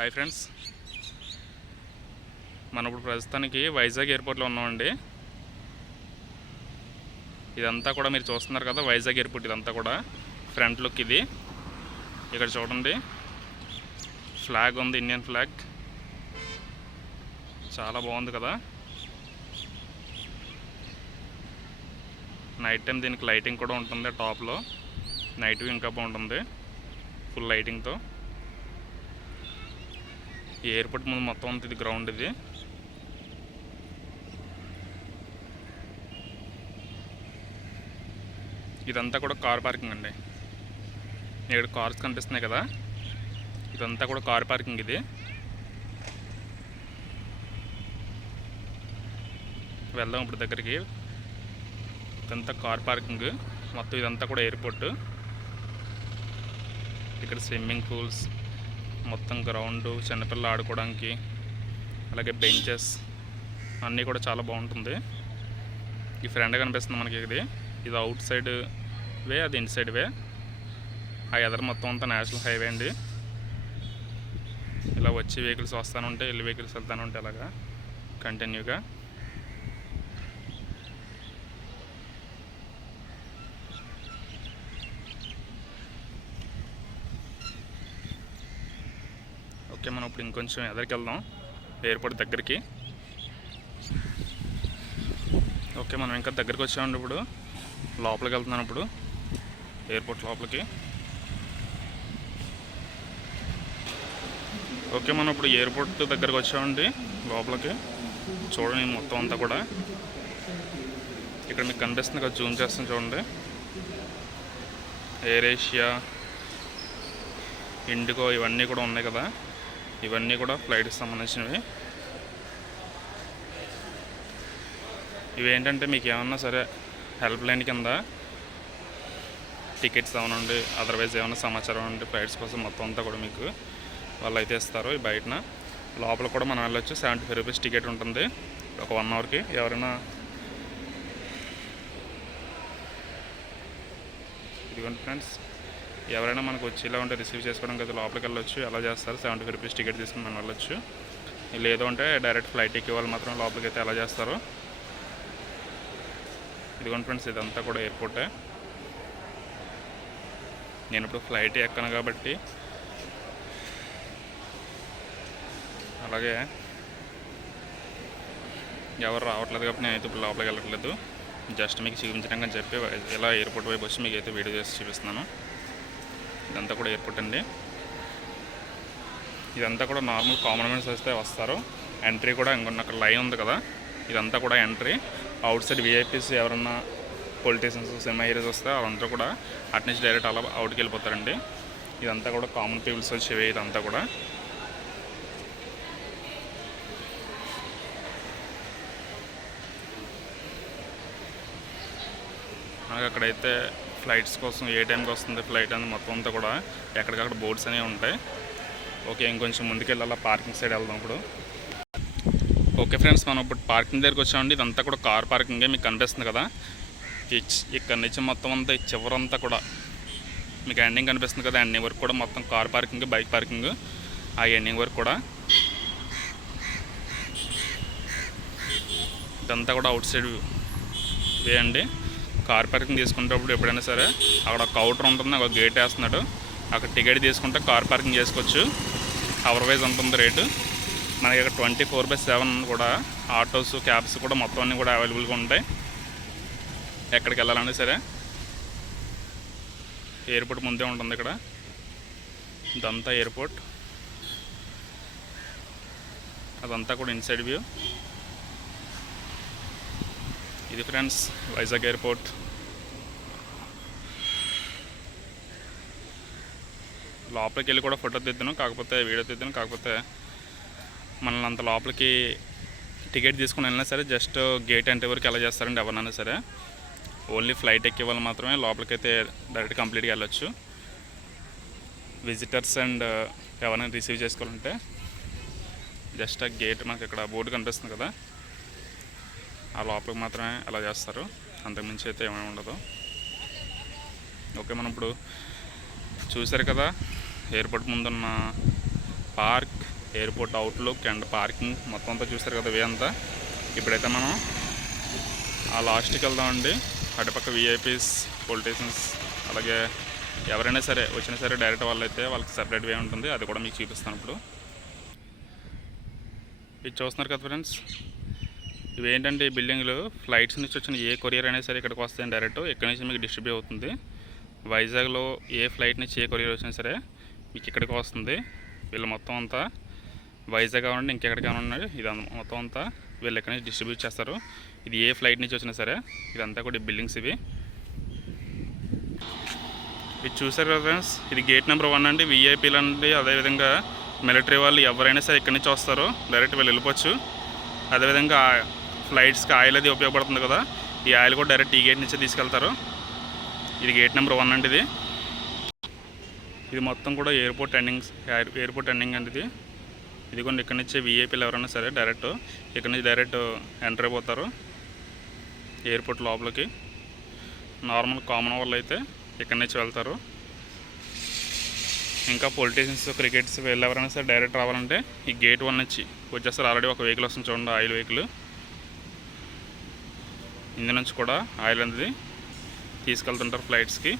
Hi friends, మనం ఇప్పుడు ప్రస్తుతానికి వైజాగ్ ఎయిర్పోర్ట్లో ఉన్నామండి. ఇదంతా కూడా మీరు చూస్తున్నారు కదా, వైజాగ్ ఎయిర్పోర్ట్. ఇదంతా కూడా ఫ్రంట్ లుక్ ఇది. ఇక్కడ చూడండి, ఫ్లాగ్ ఉంది, ఇండియన్ ఫ్లాగ్. చాలా బాగుంది కదా. నైట్ టైం దీనికి లైటింగ్ కూడా ఉంటుంది టాప్లో. నైట్ వ్యూ ఇంకా బాగుంటుంది ఫుల్ లైటింగ్తో. ఈ ఎయిర్పోర్ట్ ముందు మొత్తం అంతా ఇది గ్రౌండ్. ఇది ఇదంతా కూడా కార్ పార్కింగ్ అండి. ఇక్కడ కార్స్ కనిపిస్తున్నాయి కదా, ఇదంతా కూడా కార్ పార్కింగ్. ఇది వెళ్దాం ఇప్పుడు దగ్గరికి. ఇదంతా కార్ పార్కింగ్ మొత్తం. ఇదంతా కూడా ఎయిర్పోర్ట్. ఇక్కడ స్విమ్మింగ్ పూల్స్, మొత్తం గ్రౌండ్, చిన్నపిల్లలు ఆడుకోవడానికి, అలాగే బెంచెస్ అన్నీ కూడా చాలా బాగుంటుంది. ఈ ఫ్రంట్ కనిపిస్తుంది మనకి. ఇది అవుట్ సైడ్ వే, అది ఇన్ సైడ్ వే. ఆ ఎదర మొత్తం అంతా నేషనల్ హైవే అండి. ఇలా వచ్చి వెహికల్స్ వస్తూనే ఉంటాయి, వెళ్ళి వెహికల్స్ వెళ్తూనే ఉంటాయి అలాగా కంటిన్యూగా. ఓకే, మనం ఇప్పుడు ఇంకొంచెం ఎదరికి వెళ్దాం ఎయిర్పోర్ట్ దగ్గరికి. ఓకే, మనం ఇంకా దగ్గరికి వచ్చామండి. ఇప్పుడు లోపలికి వెళ్తున్నాను, ఇప్పుడు ఎయిర్పోర్ట్ లోపలికి. ఓకే, మనం ఇప్పుడు ఎయిర్పోర్ట్ దగ్గరికి వచ్చామండి లోపలికి. చూడండి మొత్తం అంతా కూడా. ఇక్కడ మీకు కనిపిస్తుంది కదా, జూమ్ చేస్తాను చూడండి. ఎయిర్ ఏషియా, ఇండిగో ఇవన్నీ కూడా ఉన్నాయి కదా. ఇవన్నీ కూడా ఫ్లైట్కి సంబంధించినవి. ఇవేంటంటే మీకు ఏమన్నా సరే హెల్ప్ లైన్ కింద టికెట్స్ అవనండి, అదర్వైజ్ ఏమైనా సమాచారం అండి ఫ్లైట్స్ కోసం మొత్తం అంతా కూడా మీకు వాళ్ళు అయితే ఇస్తారు. ఈ బయటన లోపల కూడా మనం వెళ్ళొచ్చు. 75 రూపీస్ టికెట్ ఉంటుంది ఒక 1 అవర్కి. ఎవరైనా ఇదిగోండి ఫ్రెండ్స్, ఎవరైనా మనకు వచ్చి ఇలా ఉంటే రిసీవ్ చేసుకోవడానికి అయితే లోపలికి వెళ్ళొచ్చు. ఎలా చేస్తారు, 75 రూపీస్ టికెట్ తీసుకుని మనం వెళ్ళొచ్చు. లేదు అంటే డైరెక్ట్ ఫ్లైట్ ఎక్కే వాళ్ళు మాత్రం లోపలికి అయితే ఎలా చేస్తారు. ఇదిగోండి ఫ్రెండ్స్, ఇదంతా కూడా ఎయిర్పోర్టే. నేను ఇప్పుడు ఫ్లైట్ ఎక్కను కాబట్టి అలాగే ఎవరు రావట్లేదు కాబట్టి నేనైతే ఇప్పుడు లోపలికి వెళ్ళట్లేదు. జస్ట్ మీకు చూపించడానికి అని చెప్పి ఇలా ఎయిర్పోర్ట్ వైపు వచ్చి మీకు అయితే వీడియో చేసి చూపిస్తున్నాను. ఇదంతా కూడా ఎయిర్పోర్ట్ అండి. ఇదంతా కూడా నార్మల్ కామన్ మ్యాన్స్ వస్తే వస్తారు. ఎంట్రీ కూడా ఇంకొన్న అక్కడ లైన్ ఉంది కదా, ఇదంతా కూడా ఎంట్రీ. అవుట్ సైడ్ విఐపీస్ ఎవరన్నా పొలిటీషియన్స్, సినిమా హీరోస్ వస్తే వాళ్ళంతా కూడా అటు నుంచి డైరెక్ట్ అలా అవుట్కి వెళ్ళిపోతారండి. ఇదంతా కూడా కామన్ పీపుల్స్ వచ్చేవి. ఇదంతా కూడా మనకు అక్కడైతే ఫ్లైట్స్ కోసం ఏ టైంకి వస్తుంది ఫ్లైట్ అని మొత్తం అంతా కూడా ఎక్కడికక్కడ బోర్డ్స్ అనేవి ఉంటాయి. ఓకే, ఇంకొంచెం ముందుకెళ్ళి అలా పార్కింగ్ సైడ్ వెళ్దాం ఇప్పుడు. ఓకే ఫ్రెండ్స్, మనం ఇప్పుడు పార్కింగ్ దగ్గరికి వచ్చామండి. ఇదంతా కూడా కార్ పార్కింగే. మీకు కనిపిస్తుంది కదా, ఇక్కడ నుంచి మొత్తం అంతా చివరంతా కూడా మీకు ఎండింగ్ కనిపిస్తుంది కదా. ఎండింగ్ వరకు కూడా మొత్తం కార్ పార్కింగ్, బైక్ పార్కింగ్. ఆ ఎండింగ్ వరకు కూడా ఇదంతా కూడా అవుట్ సైడ్ వే అండి. కార్ పార్కింగ్ తీసుకునేటప్పుడు ఎప్పుడైనా సరే అక్కడ కౌంటర్ ఉంటుంది, ఒక గేట్ వేస్తున్నాడు. అక్కడ టికెట్ తీసుకుంటే కార్ పార్కింగ్ చేసుకోవచ్చు. అవర్ వైజ్ ఉంటుంది రేటు. మనకి ఇక్కడ 24/7 కూడా ఆటోస్, క్యాబ్స్ కూడా మొత్తం అన్నీ కూడా అవైలబుల్గా ఉంటాయి. ఎక్కడికి వెళ్ళాలన్నా సరే ఎయిర్పోర్ట్ ముందే ఉంటుంది ఇక్కడ. ఇదంతా ఎయిర్పోర్ట్, అదంతా కూడా ఇన్సైడ్ వ్యూ. ఇది ఫ్రెండ్స్ వైజాగ్ ఎయిర్పోర్ట్. లోపలికి వెళ్ళి కూడా ఫోటో తీద్దాను, కాకపోతే వీడియో తీద్దాను. కాకపోతే మనల్ని అంత లోపలికి టికెట్ తీసుకుని వెళ్ళినా సరే జస్ట్ గేట్ ఎంట్రీ వరకు ఎలా చేస్తారండి ఎవరినైనా సరే. ఓన్లీ ఫ్లైట్ ఎక్కే వాళ్ళు మాత్రమే లోపలికి అయితే డైరెక్ట్ కంప్లీట్గా వెళ్ళొచ్చు. విజిటర్స్ అండ్ ఎవరైనా రిసీవ్ చేసుకోవాలంటే జస్ట్ ఆ గేట్ మనకి ఇక్కడ బోర్డు కనిపిస్తుంది కదా, ఆ లోపలికి మాత్రమే అలా చేస్తారు. అంతకుమించి అయితే ఏమీ ఉండదు. ఓకే, మనం ఇప్పుడు చూసారు కదా ఎయిర్పోర్ట్ ముందున్న park. Airport outlook and parking మొత్తం అంతా చూస్తారు కదా వే అంతా. ఇప్పుడైతే మనం ఆ లాస్ట్కి వెళ్దామండి. అటుపక్క విఐపీస్, పొలిటీషియన్స్, అలాగే ఎవరైనా సరే వచ్చినా సరే డైరెక్ట్ వాళ్ళైతే వాళ్ళకి సెపరేట్ వే ఉంటుంది, అది కూడా మీకు చూపిస్తాను ఇప్పుడు. ఇది చూస్తున్నారు కదా ఫ్రెండ్స్, ఇవేంటంటే ఈ బిల్డింగ్లు ఫ్లైట్స్ నుంచి వచ్చిన ఏ కొరియర్ అయినా సరే ఇక్కడికి వస్తాయి డైరెక్ట్. ఇక్కడ నుంచి మీకు డిస్ట్రిబ్యూట్ అవుతుంది. వైజాగ్లో ఏ ఫ్లైట్ నుంచి ఏ కొరియర్ వచ్చినా సరే మీకు ఇక్కడికి వస్తుంది. వీళ్ళు మొత్తం అంతా వైజాగ్ కావాలంటే ఇంకెక్కడికైనా ఉన్నాయి, ఇది మొత్తం అంతా వీళ్ళు ఎక్కడి నుంచి డిస్ట్రిబ్యూట్ చేస్తారు. ఇది ఏ ఫ్లైట్ నుంచి వచ్చినా సరే ఇదంతా కూడా బిల్డింగ్స్ ఇవి. ఇది చూసారు కదా ఫ్రెండ్స్, ఇది గేట్ నెంబర్ 1 అండి. విఐపీలు అండి, అదేవిధంగా మిలిటరీ వాళ్ళు ఎవరైనా సరే ఇక్కడి నుంచి వస్తారు, డైరెక్ట్ వీళ్ళు వెళ్ళిపోవచ్చు. అదేవిధంగా ఫ్లైట్స్కి ఆయిల్ అది ఉపయోగపడుతుంది కదా, ఈ ఆయిల్ కూడా డైరెక్ట్ ఈ గేట్ నుంచే తీసుకెళ్తారు. ఇది గేట్ నెంబర్ 1 అండి. ఇది మొత్తం కూడా ఎయిర్పోర్ట్ ఎండింగ్ అండి. ఇది కూడా ఇక్కడ నుంచే విఐపీలు ఎవరైనా సరే డైరెక్ట్ ఇక్కడ నుంచి డైరెక్ట్ ఎంటర్ అయిపోతారు ఎయిర్పోర్ట్ లోపలికి. నార్మల్ కామన్ వాళ్ళు అయితే ఇక్కడ నుంచి వెళ్తారు. ఇంకా పొలిటీషియన్స్, క్రికెట్స్ వీళ్ళు ఎవరైనా సరే డైరెక్ట్ రావాలంటే ఈ గేట్ 1 నుంచి వచ్చేస్తారు. ఆల్రెడీ ఒక వెహికల్ వస్తుంది చూడండి, ఆయిల్ వెహికల్. ఇందు నుంచి కూడా ఆయిల్ అనేది తీసుకెళ్తుంటారు ఫ్లైట్స్కి.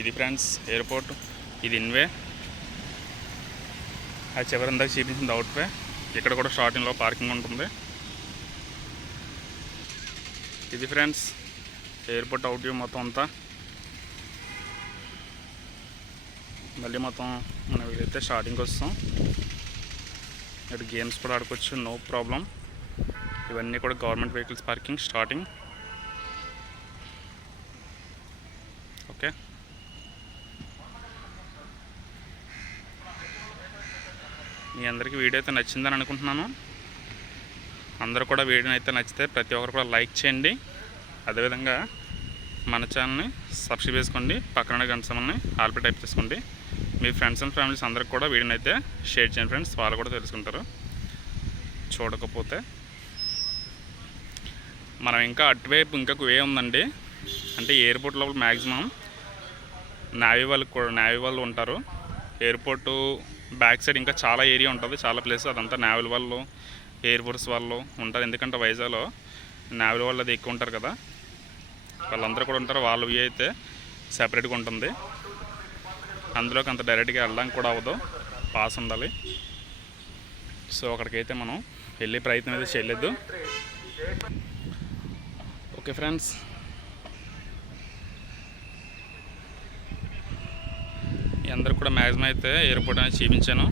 ఇది ఫ్రెండ్స్ ఎయిర్పోర్ట్, ఇది ఇన్వే. అది చివరిందాక చూపించింది అవుట్ వే. ఇక్కడ కూడా స్టార్టింగ్లో పార్కింగ్ ఉంటుంది. ఇది ఫ్రెండ్స్ ఎయిర్పోర్ట్ అవుట్ వ్యూ మొత్తం అంతా. మళ్ళీ మొత్తం మనం వీలైతే స్టార్టింగ్కి వస్తాం. ఇక్కడ గేమ్స్ కూడా ఆడుకోవచ్చు, నో ప్రాబ్లం. ఇవన్నీ కూడా government vehicles parking starting. Okay, మీ అందరికీ వీడియో అయితే నచ్చిందని అనుకుంటున్నాను. అందరూ కూడా వీడియోని అయితే నచ్చితే ప్రతి ఒక్కరు కూడా లైక్ చేయండి. అదేవిధంగా మన ఛానల్ని సబ్స్క్రైబ్ చేసుకోండి, పక్కన గంట సింబల్ని ఆల్ పై టైప్ చేసుకోండి. మీ ఫ్రెండ్స్ అండ్ ఫ్యామిలీస్ అందరికి కూడా వీడియోని అయితే షేర్ చేయండి ఫ్రెండ్స్, వాళ్ళు కూడా తెలుసుకుంటారు చూడకపోతే. మనం ఇంకా అటువైపు ఇంకొక వే ఉందండి. అంటే ఎయిర్పోర్ట్ లోపల మ్యాక్సిమం నేవీ వాళ్ళు ఉంటారు. ఎయిర్పోర్టు బ్యాక్ సైడ్ ఇంకా చాలా ఏరియా ఉంటుంది, చాలా ప్లేస్, అదంతా నేవీ వాళ్ళు, ఎయిర్ ఫోర్స్ వాళ్ళు ఉంటారు. ఎందుకంటే వైజాగ్లో నేవీ వాళ్ళు అది ఎక్కువ ఉంటారు కదా, వాళ్ళందరూ కూడా ఉంటారు. వాళ్ళ వ్యూ అయితే సెపరేట్గా ఉంటుంది. అందులోకి అంత డైరెక్ట్గా వెళ్ళడానికి కూడా అవ్వదు, పాస్ ఉండాలి. సో అక్కడికైతే మనం వెళ్ళే ప్రయత్నం అయితే చేయలేదు. ఓకే ఫ్రెండ్స్, అందరికి కూడా మ్యాక్సిమం అయితే ఎయిర్పోర్ట్ అనేది చూపించాను.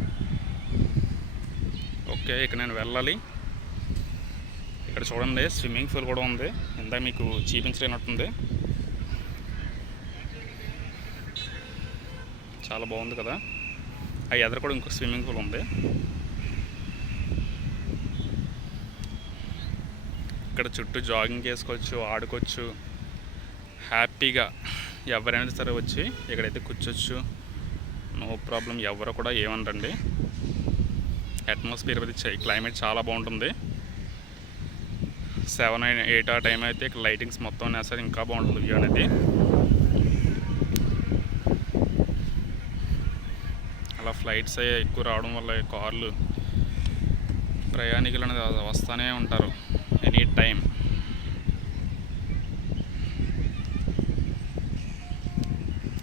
ఓకే, ఇక్కడ నేను వెళ్ళాలి. ఇక్కడ చూడండి స్విమ్మింగ్ పూల్ కూడా ఉంది, ఇందాక మీకు చూపించలేనట్టుంది. చాలా బాగుంది కదా. ఆ ఎదురు కూడా ఇంకో స్విమ్మింగ్ పూల్ ఉంది. ఇక్కడ చుట్టూ జాగింగ్ చేసుకోవచ్చు, ఆడుకోవచ్చు హ్యాపీగా. ఎవరైనా సరే వచ్చి ఇక్కడైతే కూర్చోవచ్చు, నో ప్రాబ్లం. ఎవరు కూడా ఏమనరండి. అట్మాస్ఫియర్ అది క్లైమేట్ చాలా బాగుంటుంది. 7, 8 ఆ టైం అయితే ఇక్కడ లైటింగ్స్ మొత్తం వేస్తారు, ఇంకా బాగుంటుంది వ్యూ అనేది. అలా ఫ్లైట్స్ ఎక్కువ రావడం వల్ల కార్లు ప్రయాణికులు అనేది వస్తూనే ఉంటారు ఎనీ టైం.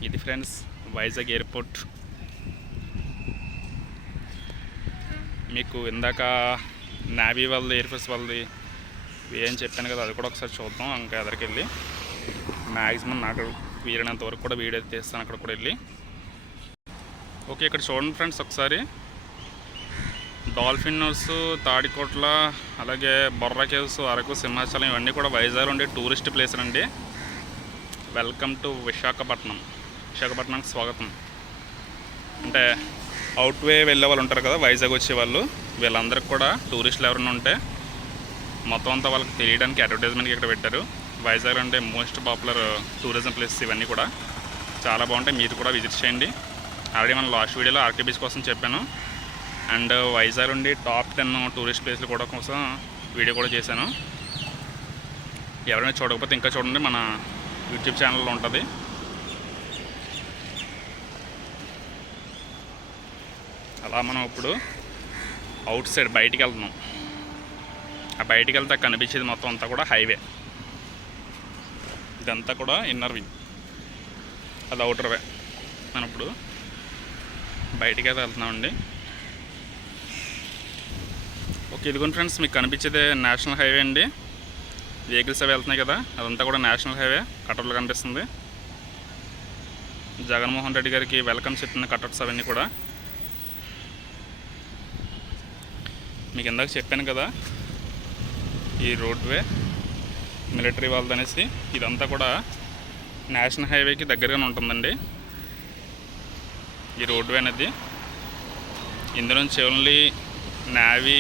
ఇది ఫ్రెండ్స్ వైజాగ్ ఎయిర్పోర్ట్. మీకు ఇందాక నేవీ వాళ్ళది, ఎయిర్ ఫోర్స్ వాళ్ళది ఏం చెప్పాను కదా, అది కూడా ఒకసారి చూద్దాం. ఇంకా ఎదరికి వెళ్ళి మ్యాక్సిమం నాకు వీలైనంత వరకు కూడా వీడియో తీస్తాను అక్కడ కూడా వెళ్ళి. ఓకే, ఇక్కడ చూడండి ఫ్రెండ్స్ ఒకసారి. డాల్ఫిన్ హౌస్, తాడికోట్ల, అలాగే బొర్రా కేవ్స్, అరకు, సింహాచలం ఇవన్నీ కూడా వైజాగ్లో ఉండే టూరిస్ట్ ప్లేస్ అండి. వెల్కమ్ టు విశాఖపట్నంకి స్వాగతం. అంటే అవుట్ వే వెళ్ళే వాళ్ళు ఉంటారు కదా, వైజాగ్ వచ్చేవాళ్ళు, వీళ్ళందరికీ కూడా టూరిస్టులు ఎవరైనా ఉంటే మొత్తం అంతా వాళ్ళకి తెలియడానికి అడ్వర్టైజ్మెంట్కి ఇక్కడ పెట్టారు. వైజాగ్లో అంటే మోస్ట్ పాపులర్ టూరిజం ప్లేసెస్ ఇవన్నీ కూడా చాలా బాగుంటాయి, మీరు కూడా విజిట్ చేయండి. ఆల్రెడీ మనం లాస్ట్ వీడియోలో ఆర్కే బీచ్ కోసం చెప్పాను, అండ్ వైజాగ్ నుండి టాప్ 10 టూరిస్ట్ ప్లేస్లు కూడా కోసం వీడియో కూడా చేశాను. ఎవరైనా చూడకపోతే ఇంకా చూడండి, మన యూట్యూబ్ ఛానల్లో ఉంటుంది. అలా మనం ఇప్పుడు అవుట్ సైడ్ బయటికి వెళ్తున్నాం. ఆ బయటికి వెళ్తే కనిపించేది మొత్తం అంతా కూడా హైవే. ఇదంతా కూడా ఇన్నర్ వింగ్, అది అవుటర్ వే. మనం ఇప్పుడు బయటికి అయితే వెళ్తున్నామండి. ఓకే, ఇదిగోండి ఫ్రెండ్స్, మీకు కనిపించేదే నేషనల్ హైవే అండి. వెహికల్స్ అవి వెళ్తున్నాయి కదా, అదంతా కూడా నేషనల్ హైవే. కట్టర్లు కనిపిస్తుంది. జగన్మోహన్ రెడ్డి గారికి వెల్కమ్ చెప్తున్న కట్టర్స్ అవన్నీ కూడా. మీకు ఇందాక చెప్పాను కదా, ఈ రోడ్వే మిలిటరీ వాళ్ళది అనేసి. ఇదంతా కూడా నేషనల్ హైవేకి దగ్గరగానే ఉంటుందండి ఈ రోడ్వే అనేది. ఇందులోంచి only navy,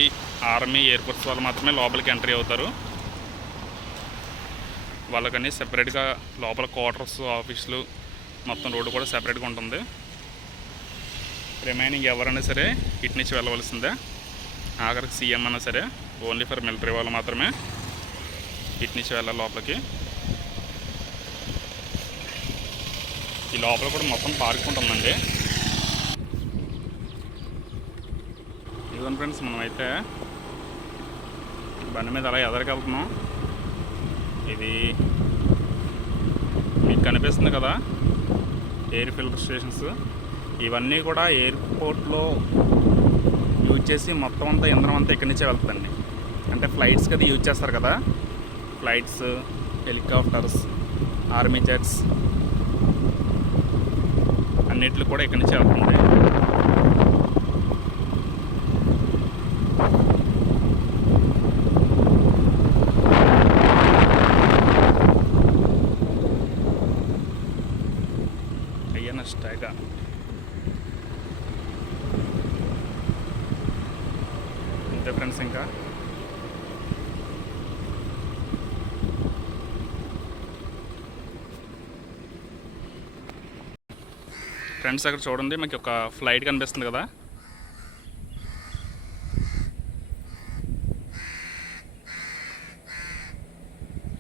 army, air force వాళ్ళు మాత్రమే లోపలికి ఎంట్రీ అవుతారు. వాళ్ళకని సెపరేట్గా లోపల క్వార్టర్స్, ఆఫీసులు మొత్తం రోడ్డు కూడా సెపరేట్గా ఉంటుంది. రిమైనింగ్ ఎవరైనా సరే ఇటు నుంచి వెళ్ళవలసిందే. ఆఖరికి సీఎం అన్నా సరే ఓన్లీ ఫర్ మిలిటరీ వాళ్ళు మాత్రమే ఇటు నుంచి వెళ్ళాలి లోపలికి. ఈ లోపల కూడా మొత్తం పార్క్ ఉంటుందండి. ఇదిగోండి ఫ్రెండ్స్, మనమైతే బండి మీద అలా ఎదరికి వెళ్తున్నాం. ఇది మీకు కనిపిస్తుంది కదా, ఎయిర్ ఫిల్టర్ స్టేషన్స్. ఇవన్నీ కూడా ఎయిర్పోర్ట్లో యూజ్ చేసి మొత్తం అంతా ఇంధనం అంతా ఇక్కడి నుంచే వెళ్తుందండి. అంటే ఫ్లైట్స్కి అది యూజ్ చేస్తారు కదా, ఫ్లైట్స్, హెలికాప్టర్స్, ఆర్మీ జెట్స్ అన్నిట్లు కూడా ఇక్కడి నుంచే వెళ్తుంది. స్టైగా అంతే ఫ్రెండ్స్. ఇంకా ఫ్రెండ్స్ అక్కడ చూడండి, మీకు ఒక ఫ్లైట్ కనిపిస్తుంది కదా,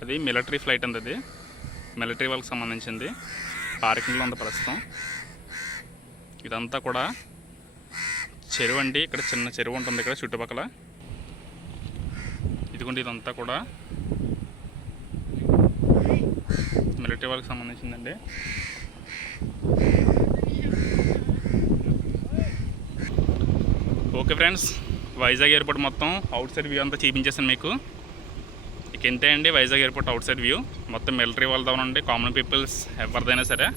అది మిలిటరీ ఫ్లైట్ అండి. అది మిలిటరీ వాళ్ళకి సంబంధించింది. పార్కింగ్లో ఉంది ప్రస్తుతం. ఇదంతా కూడా చెరువు అండి. ఇక్కడ చిన్న చెరువు ఉంటుంది ఇక్కడ చుట్టుపక్కల. ఇదిగోండి, ఇదంతా కూడా మిలిటరీ వాళ్ళకి సంబంధించిందండి. ఓకే ఫ్రెండ్స్, వైజాగ్ ఎయిర్పోర్ట్ మొత్తం అవుట్ సైడ్ వ్యూ అంతా చూపించేసాను మీకు. ఇక ఇంతే అండి Vizag airport out side view. మొత్తం మిలిటరీ వాళ్ళతో ఉండి కామన్ పీపుల్స్ ఎవరిదైనా సరే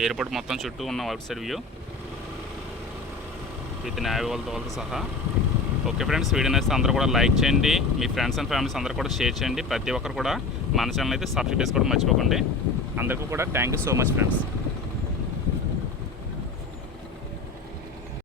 ఎయిర్పోర్ట్ మొత్తం చుట్టూ ఉన్న out side view with navy వాళ్ళతో సహా. ఓకే ఫ్రెండ్స్, వీడియో నేస్తే అందరూ కూడా లైక్ చేయండి. మీ ఫ్రెండ్స్ అండ్ ఫ్యామిలీస్ అందరూ కూడా షేర్ చేయండి. ప్రతి ఒక్కరు కూడా మన ఛానల్ అయితే సబ్స్క్రైబ్ చేసుకోవడం మర్చిపోకండి. అందరికీ కూడా thank you so much friends.